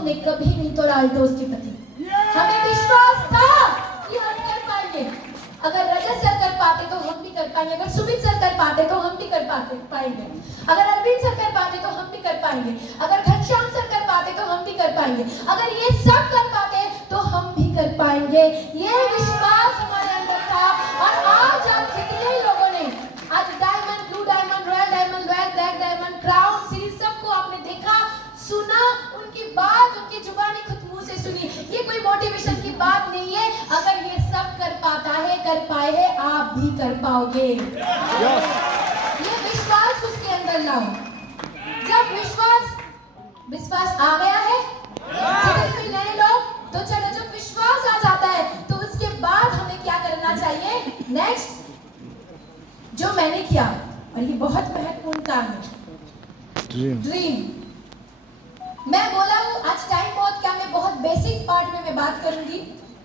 हमने कभी नहीं तोड़ा अल्टोस के प्रति। हमें विश्वास था कि हम कर पाएंगे। अगर रजत सर कर पाते तो हम भी कर पाएंगे, अगर सुमित सर कर पाते तो हम भी कर पाएंगे, अगर अरविंद सर कर पाते तो हम भी कर पाएंगे, अगर घनश्याम सर कर पाते तो हम भी कर पाएंगे, अगर ये सब कर पाते तो हम भी कर पाएंगे। ये विश्वास हमारे अंदर था। और आज आप जितने लोगों ने आज diamond, blue diamond, royal diamond, black diamond, crown series सबको आपने देखा, सुना, उनकी बात उनकी जुबानी खुद मुंह से सुनी। ये कोई मोटिवेशन की बात नहीं है। अगर ये सब कर पाता है, कर पाए है, आप भी कर पाओगे। ये विश्वास उसके अंदर लाओ। जब विश्वास आ गया है, जितने भी नए लोग, तो चलो जब विश्वास आ जाता है तो उसके बाद हमें क्या करना चाहिए? नेक्स्ट जो मैंने किया, और ये बहुत महत्वपूर्ण काम है, ड्रीम। मैं बोला हूँ आज टाइम बहुत क्या, मैं बहुत बेसिक पार्ट में मैं बात करूंगी।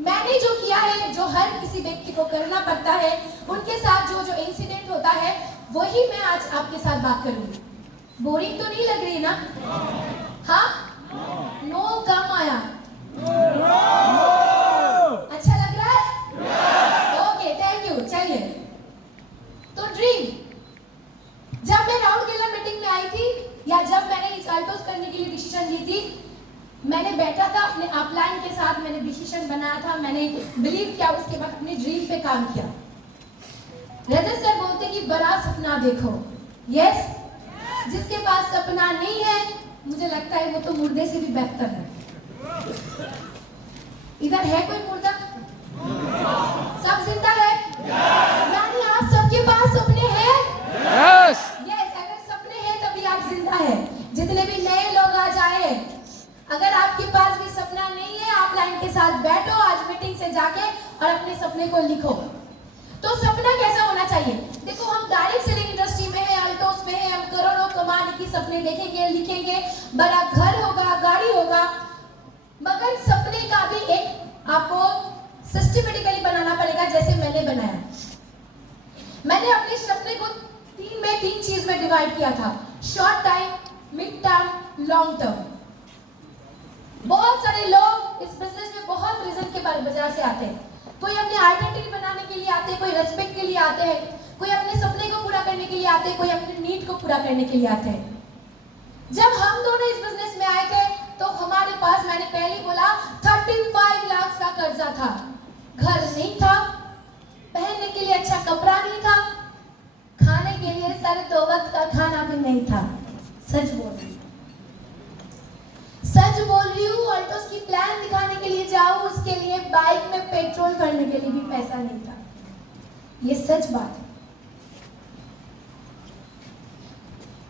मैंने जो किया है, जो हर किसी व्यक्ति को करना पड़ता है, उनके साथ जो इंसिडेंट होता है, वही मैं आज आपके साथ बात करूंगी। बोरिंग तो नहीं लग रही ना? हाँ, नो कम आया, अच्छा लग रहा है? Okay, thank you. चलिए, तो ड्रीम, जब मैं राउंड टेबल मीटिंग में आई थी, या जब मैंने इस अल्टोस करने के लिए डिसीजन ली थी, मैंने बैठा था अपने अपलाइन के साथ, मैंने डिसीजन बनाया था, मैंने बिलीव किया, उसके बाद अपने ड्रीम पे काम किया। रजत सर बोलते कि बड़ा सपना देखो। यस, जिसके पास सपना नहीं है, मुझे लगता है वो तो मुर्दे से भी बेहतर है। इधर है कोई मुर्दा? सब जिंदा है? यानी आप सबके पास सपने हैं? यस। अगर सपने हैं तभी आप जिंदा है। जितने भी नए लोग आ जाए, अगर आपके पास भी सपना नहीं है, आप लाइन के साथ बैठो आज मीटिंग से जाके और अपने सपने को लिखो। तो सपना कैसा होना चाहिए? देखो, हम डायरेक्ट सेलिंग इंडस्ट्री में है, अल्टोस में है, हम करोड़ों कमाने की सपने देखेंगे, लिखेंगे, बड़ा घर होगा, गाड़ी होगा, मगर सपने का भी एक आपको सिस्टमेटिकली बनाना पड़ेगा, जैसे मैंने बनाया। मैंने अपने सपने को तीन चीज में डिवाइड किया था: short time, mid term, long term. बहुत सारे लोग इस बिजनेस में बहुत रीजन के वजह से आते हैं। कोई अपनी आइडेंटिटी बनाने के लिए आते हैं, कोई रेस्पेक्ट के लिए आते हैं, कोई अपने सपने को पूरा करने के लिए आते हैं, कोई अपनी नीड को पूरा करने के लिए आते हैं। जब हम दोनों इस बिजनेस में आए थे तो हमारे पास, मैंने पहले बोला, 35 लाख का कर्जा था, घर नहीं था, पहनने के लिए अच्छा कपड़ा नहीं था, खाने के लिए सारे 2 वक्त का खाना भी नहीं था। सच बोल रही हूँ। अल्टोस की प्लान दिखाने के लिए जाऊँ, उसके लिए बाइक में पेट्रोल भरने के लिए भी पैसा नहीं था। ये सच बात है।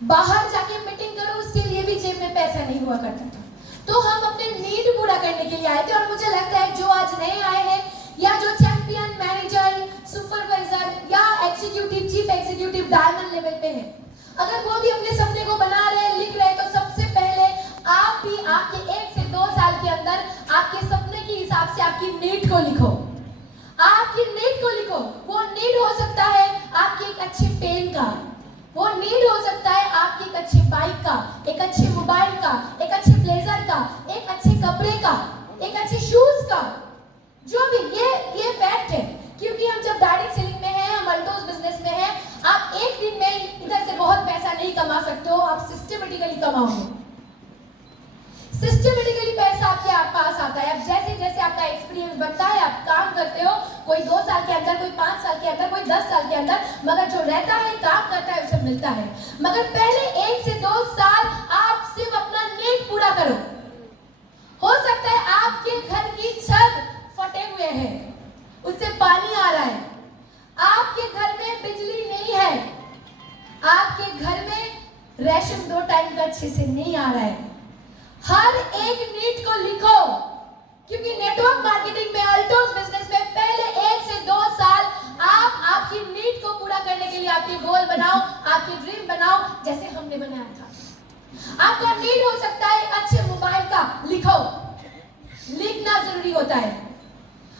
बाहर जाके मीटिंग करो, उसके लिए भी जेब में पैसा नहीं हुआ करता था। तो हम अपने नीड पूरा करने के लिए आए थे। और मुझे लगता है जो आज नए आए हैं, या जो चैंपियन, मैनेजर, सुपरवाइजर या executive, chief executive diamond level पे है, अगर वो भी अपने सपने को बना रहे हैं, लिख रहे हैं, तो सबसे पहले आप भी आपके 1 से 2 साल के अंदर आपके सपने के हिसाब से आपकी नीड को लिखो। आपकी नीड को लिखो। वो नीड हो सकता है आपके एक अच्छे पेन का, वो नीड हो सकता है आपकी एक अच्छी बाइक का, एक अच्छे मोबाइल का, एक अच्छे ब्लेजर का, एक अच्छे कपड़े का, एक अच्छे शूज का, जो भी। ये फैक्ट है, क्योंकि हम जब डायरेक्ट सेलिंग में हैं, हम अल्टोस बिजनेस में हैं, आप एक दिन में इधर से बहुत पैसा नहीं कमा सकते हो, आप सिस्टमेटिकली कमाओगे। सिस्टमेटिकली पैसा आपके पास आता है। अब जैसे जैसे आपका एक्सपीरियंस बढ़ता है, आप काम करते हो, कोई 2 साल के अंदर, कोई 5 साल के अंदर, कोई 10 साल के अंदर, मगर जो रहता है, काम करता है, उसे मिलता है। मगर पहले 1 से 2 साल आप सिर्फ अपना नीड पूरा करो। हो सकता है आपके घर की छत फटे हुए हैं, उससे पानी आ रहा है, आपके घर में बिजली नहीं है, आपके घर में राशन 2 टाइम का अच्छे से नहीं आ रहा है। हर एक नीड को लिखो, क्योंकि नेटवर्क मार्केटिंग में, अल्टोस बिजनेस में पहले 1 से 2 साल आप आपकी नीड को पूरा करने के लिए आपके गोल बनाओ, आपकी ड्रीम बनाओ, जैसे हमने बनाया था। आपका नीड हो सकता है अच्छे मोबाइल का, लिखो, लिखना जरूरी होता है।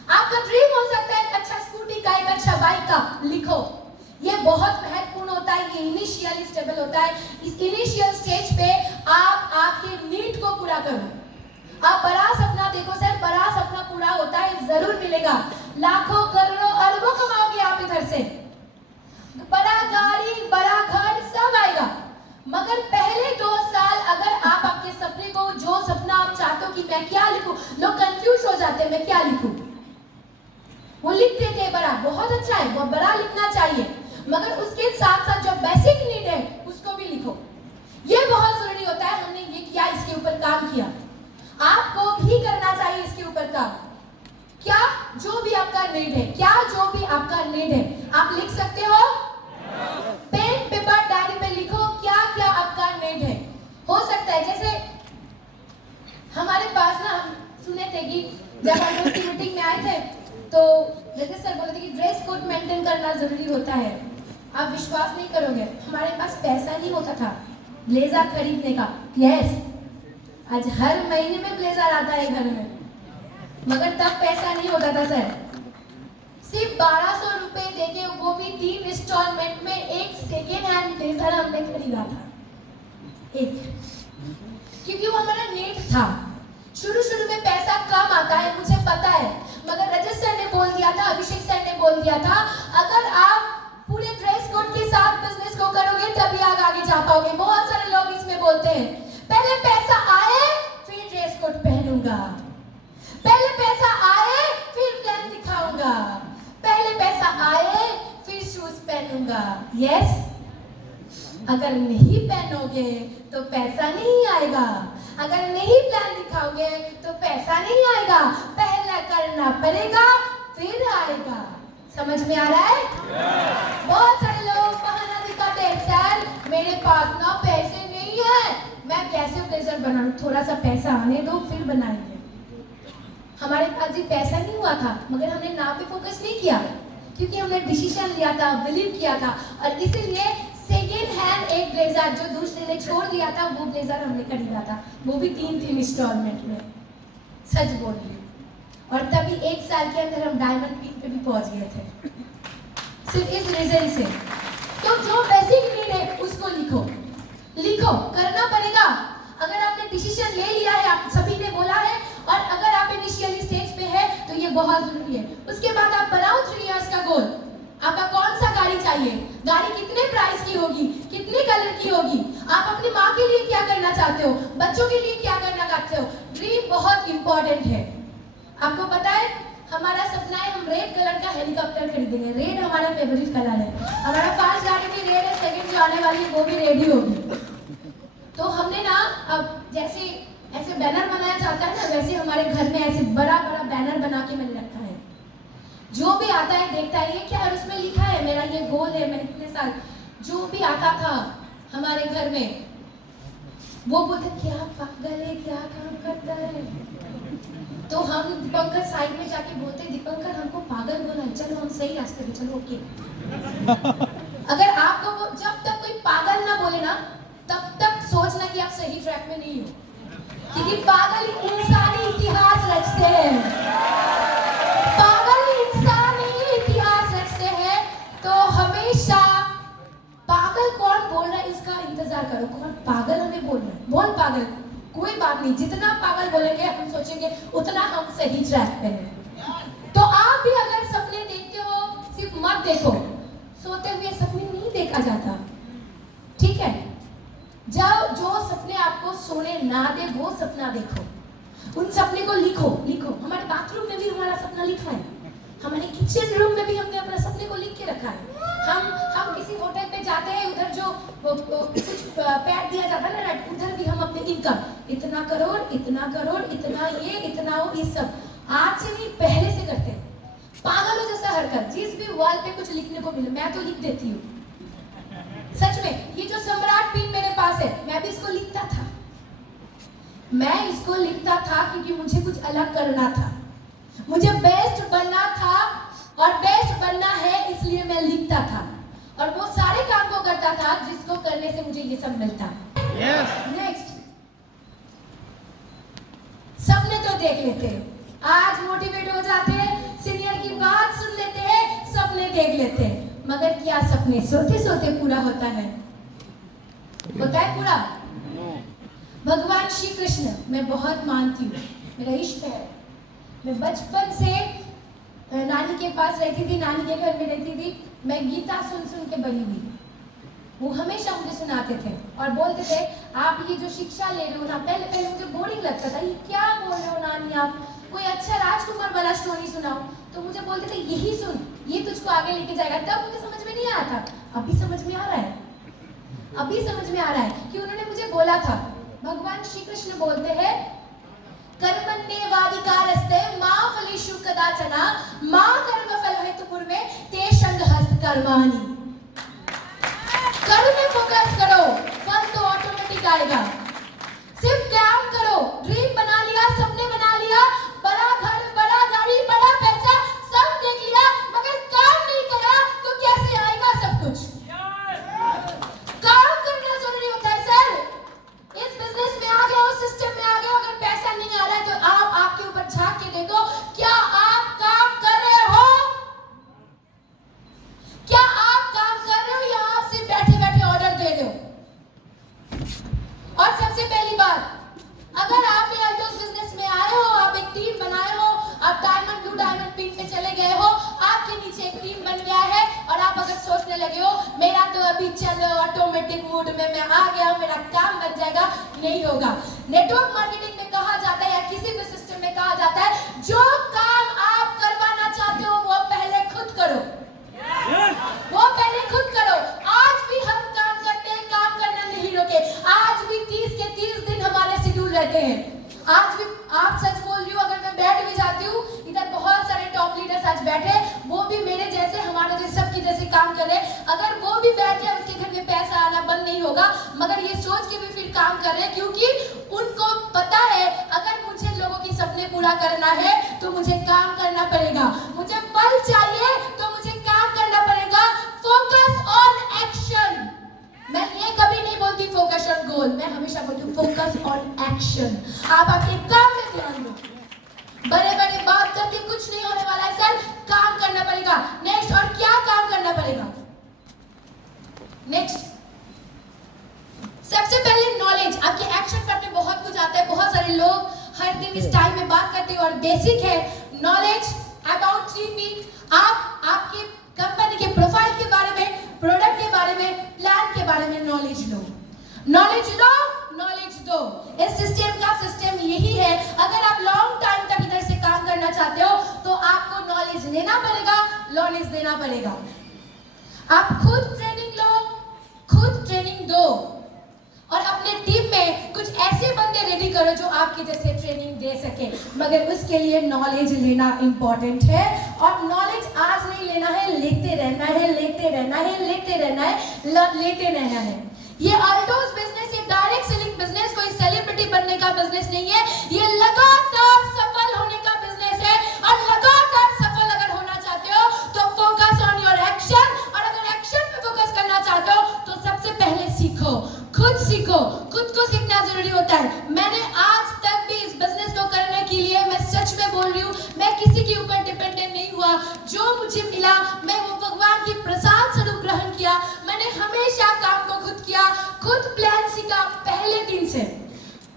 आपका ड्रीम हो सकता है एक अच्छा स्कूटी का, एक अच्छा बाइक का, लिखो। ये बहुत महत्वपूर्ण होता है। ये इनिशियल स्टेबल होता है। इस इनिशियल स्टेज पे आप आपके नीड को पूरा करो। जरूर मिलेगा। लाखों करोड़ों अरबों कमाओगे आप इधर से, बड़ा गाड़ी बड़ा घर सब आएगा। मगर पहले 2 साल अगर आप आपके सपने को, जो सपना आप चाहते हो कि मैं क्या लिखूं, लोग कंफ्यूज हो जाते हैं मैं क्या लिखूं। वो लिख देते हैं बड़ा, बहुत अच्छा है, बहुत बड़ा लिखना चाहिए, मगर उसके साथ साथ जो बेसिक नीड है उसको भी लिखो। ये बहुत जरूरी होता है। हमने ये किया, इसके ऊपर काम किया, आपको भी करना चाहिए इसके ऊपर काम। क्या जो भी आपका नीड है, क्या जो भी आपका नीड है आप लिख सकते हो। पेन पेपर डायरी पे लिखो क्या क्या आपका नीड है। हो सकता है जैसे हमारे पास ना, हम सुने थे कि जब हम दोस्ती मीटिंग में आए थे तो रजत सर बोले थे कि ड्रेस कोड मेंटेन करना जरूरी होता है। आप विश्वास नहीं करोगे, हमारे पास पैसा नहीं होता था ब्लेजर खरीदने का। यस, आज हर महीने में ब्लेजर आता है घर में, मगर तब पैसा नहीं होता था सर। सिर्फ 1200 रुपए देके, वो भी 3 इंस्टॉलमेंट में, एक सेकेंड हैंड ब्लेजर हमने खरीदा था एक, क्योंकि वो हमारा नीड था। शुरू में पैसा कम आता है, मुझे पता है, मगर रजत सर ने बोल दिया था, अभिषेक सर ने बोल दिया था, अगर आप पूरे ड्रेस कोड के साथ बिजनेस को करोगे तभी आप आगे जा पाओगे। बहुत सारे लोग इसमें बोलते हैं पहले पैसा आए फिर ड्रेस कोड पहनूंगा, पहले पैसा आए फिर प्लान दिखाऊंगा, पहले पैसा आए फिर शूज पहनूंगा। यस, अगर नहीं पहनोगे तो पैसा नहीं आएगा, अगर नहीं प्लान दिखाओगे तो पैसा नहीं आएगा, पहले करना पड़ेगा फिर आएगा। समझ में आ रहा है? बहुत सारे लोग बहाना दिखाते हैं, सर मेरे पास ना पैसे नहीं है, मैं कैसे ब्लेजर बनाऊं, थोड़ा सा पैसा आने दो फिर बनाएंगे। हमारे पास भी पैसा नहीं हुआ था, मगर हमने नाम पे फोकस नहीं किया, क्योंकि हमने डिसीजन लिया था, बिलीव किया था, और इसीलिए सेकेंड हैंड एक ब्लेजर जो दूसरे ने छोड़ दिया था वो ब्लेजर हमने खरीदा था, वो भी 3 इंस्टॉलमेंट में। सच बोल रही हूँ। और तभी 1 साल के अंदर हम डायमंड पीक पे भी पहुंच गए थे, सिर्फ इस रीजन से। तो जो बेसिक नीड है उसको लिखो, लिखो, करना पड़ेगा। अगर आपने डिसीजन ले लिया है, आप सभी ने बोला है, और अगर आप इनिशियली स्टेज पे है तो ये बहुत जरूरी है। उसके बाद आप बनाओ 3 इयर्स का गोल। आपका कौन सा गाड़ी चाहिए, गाड़ी कितने प्राइस की होगी, कितने कलर की होगी, आप अपनी माँ के लिए क्या करना चाहते हो, बच्चों के लिए क्या करना चाहते हो। ड्रीम बहुत इंपॉर्टेंट है। आपको पता है हमारा सपना है हम रेड कलर का हेलीकॉप्टर खरीदेंगे। रेड हमारा फेवरेट कलर है, हमारा फर्स्ट गाड़ी भी रेड है, सेकंड जो आने वाली है वो भी रेड ही होगी। तो हमने ना अब जैसे ऐसे बैनर बनाया जाता है ना, वैसे हमारे घर में ऐसे बड़ा बड़ा बैनर बना के मैंने रखा है। जो भी आता है देखता है ये क्या है, उसमें लिखा है मेरा ये गोल है, मैं इतने साल, जो भी आता था हमारे घर में वो बोलते क्या पागल है, क्या काम करता है। तो हम दीपंकर साइड में जाके बोलते, दीपंकर हमको पागल बोला है, चलो हम सही रास्ते पे, चलो ओके। अगर आपको वो जब तक कोई पागल ना बोले ना तब तक सोचना कि आप सही ट्रैक में नहीं हो, क्योंकि पागल इंसानी इतिहास रचते हैं, पागल इंसानी इतिहास रचते हैं। तो हमेशा पागल कौन बोल रहा है इसका इंतजार करो, कौन पागल हमें बोल रहा है, बोल पागल, कोई बात नहीं, जितना पागल बोलेंगे हम सोचेंगे उतना हम सही ट्रैक पे हैं। तो आप भी अगर सपने देखते हो सिर्फ मत देखो, सोते हुए सपने नहीं देखा जाता, ठीक है। जब जो सपने आपको सोने ना दे वो सपना देखो, उन सपने को लिखो, लिखो। हमारे बाथरूम में भी हमारा सपना लिखा है, हमारे किचन रूम में भी हमने अपने सपने को लिख के रखा है। हम किसी होटल पे जाते हैं, उधर जो कुछ पैड दिया जाता है ना, उधर भी हम अपने इनकम इतना करोड़, इतना करोड़, इतना ये, इतना वो, ये सब आज से नहीं पहले से करते हैं। पागलों जैसा हरकत, जिस भी वॉल पे कुछ लिखने को मिले मैं तो लिख देती हूँ। सच में ये जो सम्राट पिन मेरे पास है, मैं भी इसको लिखता था, मैं इसको लिखता था क्योंकि मुझे कुछ अलग करना था, मुझे बेस्ट बनना था, और बेस्ट बनना है इसलिए मैं लिखता था, और वो सारे काम को करता था जिसको करने से मुझे ये सब मिलता। नेक्स्ट, सपने तो देख लेते हैं, आज मोटिवेट हो जाते हैं, सीनियर की बात सुन लेते हैं, सपने देख लेते हैं, मगर क्या सपने सोते सोते पूरा होता है? होता है पूरा? भगवान श्री कृष्ण मैं बहुत मानती हूँ, मेरा इष्ट है। मैं बचपन से नानी के पास रहती थी, नानी के घर में रहती थी। मैं गीता सुन सुन के बड़ी हुई। वो हमेशा मुझे सुनाते थे और बोलते थे आप ये जो शिक्षा ले रहे हो ना, पहले पहले मुझे बोरिंग लगता था, ये क्या बोल रहे हो नानी आप, कोई अच्छा राजकुमार वाला स्टोरी सुनाओ। तो मुझे बोलते थे यही सुन, ये तुझको आगे लेके जाएगा। तब मुझे समझ में नहीं आया था, अभी समझ में आ रहा है, अभी समझ में आ रहा है कि उन्होंने मुझे बोला था। भगवान श्री कृष्ण बोलते हैं कर्मण्येवाधिकारस्ते मा फलेषु कदाचन मा कर्मफल हेतुपूर्वे तेषां हस्तकर्माणि। कर्म में फोकस करो, फल तो ऑटोमेटिक आएगा। सिर्फ काम करो, ड्रीम बना लिया, सपने बना लिया, बड़ा घर, बड़ा गाड़ी, बड़ा पैसा सब देख लिया, मगर काम नहीं करा तो कैसे आएगा सब कुछ? काम करना जरूरी होता है सर। इस बिजनेस में आ गए हो, सिस्टम में आ गए हो, अगर पैसा नहीं आ रहा है तो आप आपके ऊपर झांक के देखो, क्या आप काम कर रहे हो? क्या आप काम कर रहे हो या आप सिर्फ बैठे बैठे ऑर्डर दे रहे हो? और सबसे पहली बात, अगर आप ये अल्टोस बिजनेस में आए हो, आप एक टीम बनाए हो, आप डायमंड ब्लू डायमंड पिंक में चले गए हो, आपके नीचे एक टीम बन गया है और आप अगर सोचने लगे हो मेरा तो अभी चल ऑटोमेटिक मोड में मैं आ गया हूं, मेरा काम बन जाएगा, नहीं होगा। नेटवर्क मार्केटिंग में कहा जाता है या किसी भी सिस्टम में कहा जाता है जो काम आप करवाना चाहते हो वो पहले खुद करो, वो पहले खुद करो। आज भी हम काम करते हैं, काम करना नहीं रोके। आज भी 30 के 30 दिन हमारे शेड्यूल रहते हैं। आज भी आप सच बोल रही हो, अगर मैं बैठ भी जाती हूँ, इधर बहुत सारे टॉप लीडर्स आज बैठे, वो भी मेरे जैसे, हमारे जैसे, सबके जैसे काम कर रहे हैं। अगर वो भी बैठे, उनके घर में पैसा आना बंद नहीं होगा, मगर ये सोच के भी फिर काम कर रहे हैं क्योंकि उनको पता है अगर मुझे लोगों की सपने पूरा करना है तो मुझे काम करना पड़ेगा, मुझे बल चाहिए तो मुझे काम करना पड़ेगा। Focus on action. मैं ये कभी नहीं बोलती फोकस ऑन गोल, मैं हमेशा बोलती हूँ फोकस ऑन एक्शन। आप आपके काम में ध्यान दो, बड़े बड़े बात करके कुछ नहीं होने वाला है सर, काम करना पड़ेगा। नेक्स्ट, और क्या काम करना पड़ेगा? नेक्स्ट, सबसे पहले नॉलेज। आपके एक्शन पार्ट में बहुत कुछ आता है, बहुत सारे लोग हर दिन इस टाइम में बात करते हैं और बेसिक है नॉलेज अबाउट 3P। आप आपके कंपनी के प्रोफाइल के बारे में, प्रोडक्ट के बारे में, प्लान के बारे में नॉलेज लो, नॉलेज लो, नॉलेज दो। इस सिस्टम का सिस्टम यही है, अगर आप लॉन्ग टाइम तक इधर से काम करना चाहते हो तो आपको नॉलेज लेना पड़ेगा, नॉलेज देना पड़ेगा। आप खुद ट्रेनिंग लो, खुद ट्रेनिंग दो और अपने टीम में कुछ ऐसे बंदे रेडी करो जो आपके जैसे ट्रेनिंग दे सके, मगर उसके लिए नॉलेज लेना इंपॉर्टेंट है। और नॉलेज आज नहीं लेना है, लेते रहना है, लेते रहना है, लेते रहना है, लेते रहना है। ये अल्टोस बिजनेस, ये डायरेक्ट सेलिंग बिजनेस कोई सेलिब्रिटी बनने का बिजनेस नहीं है, ये लगातार सफल होने का बिजनेस है। और लगातार सफल अगर होना चाहते हो तो फोकस ऑन योर एक्शन, और अगर एक्शन पे फोकस करना चाहते हो तो सबसे पहले सीखो, खुद सीखो, खुद को सीखना जरूरी होता है। मैंने आज तक भी इस बिजनेस को करने के लिए, मैं सच में बोल रही हूँ, मैं किसी के ऊपर डिपेंडेंट नहीं हुआ। जो मुझे मिला मैं वो भगवान की प्रसाद स्वरूप ग्रहण किया। मैंने हमेशा काम को खुद किया, खुद प्लान सीखा पहले दिन से,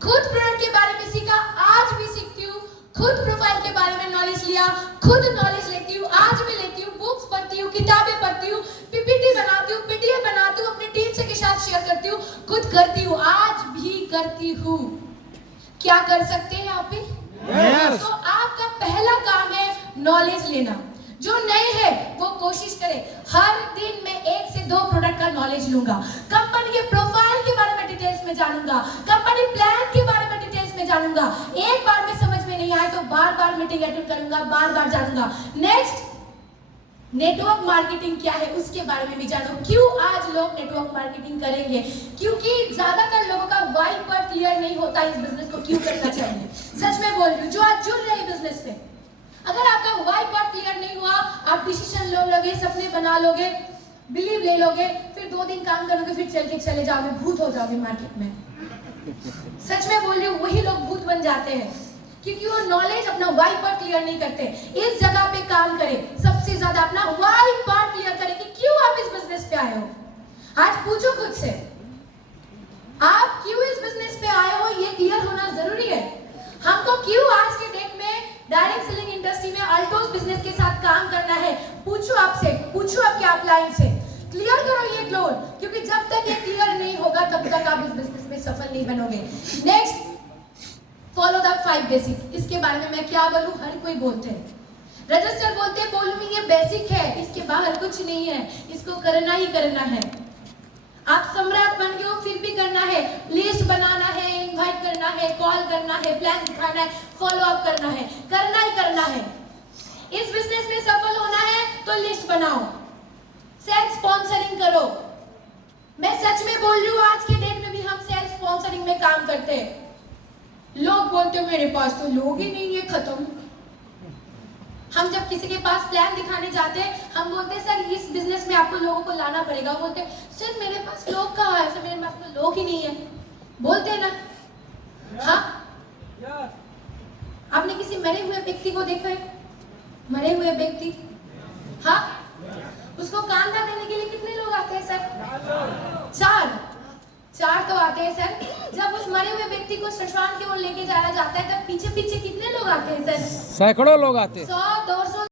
खुद प्रोडक्ट के बारे में सीखा, आज भी सीखती हूँ, खुद प्रोफाइल के बारे में नॉलेज लिया, खुद नॉलेज लेती हूँ, आज भी लेती हूँ, बुक्स पढ़ती हूँ, किताबें पढ़ती हूँ, पीपीटी बनाती हूँ, पीडीएफ बनाती हूँ, अपनी टीम से के साथ शेयर करती हूँ, खुद करती हूँ, आज भी करती हूँ। क्या कर सकते हैं आप भी? yes. तो आपका पहला काम है नॉलेज लेना। जो नए है वो कोशिश करे, हर दिन मैं 1 से 2 प्रोडक्ट का नॉलेज लूंगा, कंपनी के प्रोफाइल के बारे में डिटेल्स में जानूंगा, कंपनी प्लान के बारे में डिटेल्स में जानूंगा। एक बार में समझ में नहीं आए तो बार बार मीटिंग अटेंड करूंगा, बार बार जानूंगा। नेक्स्ट, नेटवर्क मार्केटिंग क्या है उसके बारे में भी जानो। क्यों आज लोग नेटवर्क मार्केटिंग करेंगे? क्योंकि ज्यादातर लोगों का वाई पर क्लियर नहीं होता इस बिजनेस को क्यों करना चाहिए। सच में बोल रही हूँ, जो आज जुड़ रहे हैं बिजनेस में, अगर आपका वाई पार्ट क्लियर नहीं हुआ, आप डिसीजन लो लोगे, सपने बना लोगे, बिलीव ले लोगे, फिर 2 दिन काम करोगे, फिर चल के चले जाओगे, भूत हो जाओगे मार्केट में। सच में बोल रही हूँ, वही लोग भूत बन जाते हैं क्योंकि वो नॉलेज अपना वाई पार्ट क्लियर नहीं करते। इस जगह पे काम करें, सबसे ज्यादा अपना वाई पार्ट क्लियर करें कि क्यों आप इस बिजनेस पे आए हो। आज पूछो खुद से, आप क्यों इस बिजनेस पे आए हो, ये क्लियर होना जरूरी है। हमको क्यों आज के डेट में डायरेक्ट सेलिंग इंडस्ट्री में अल्टोस बिजनेस के साथ काम करना है, पूछो आपके अपलाइन से, क्लियर करो ये लोन, क्योंकि जब तक ये क्लियर नहीं होगा तब तक आप इस बिजनेस में सफल नहीं बनोगे। Next, follow the 5 basic. इसके बारे में मैं क्या बोलूं, हर कोई बोलते हैं, रजत सर बोलते हैं बोलूंगी ये बेसिक है, इसके बाहर कुछ नहीं है, इसको करना ही करना है। आप सम्राट बन गए हो फिर भी करना है, लिस्ट बनाना है, इनवाइट करना है, कॉल करना है, प्लान दिखाना है, फॉलो अप करना है, करना ही करना है। इस बिजनेस में सफल होना है तो लिस्ट बनाओ, सेल्फ स्पॉन्सरिंग करो। मैं सच में बोल रही हूँ, आज के डेट में भी हम सेल्फ स्पॉन्सरिंग में काम करते हैं। लोग बोलते हैं मेरे पास तो लोग ही नहीं है, खत्म। हम जब किसी के पास प्लान दिखाने जाते हैं, हम बोलते हैं सर इस बिजनेस में आपको लोगों को लाना पड़ेगा। बोलते हैं सर मेरे पास लोग कहाँ है, सर मेरे पास तो लोग ही नहीं है। बोलते हैं ना, हाँ। आपने किसी मरे हुए व्यक्ति को देखा है? मरे हुए व्यक्ति, हाँ, उसको कांधा देने के लिए कितने लोग आते हैं सर? चार तो आते हैं सर। जब उस मरे हुए व्यक्ति को श्मशान की ओर लेके जाया जाता है तब पीछे पीछे कितने लोग आते हैं सर? सैकड़ों लोग आते हैं, 100 200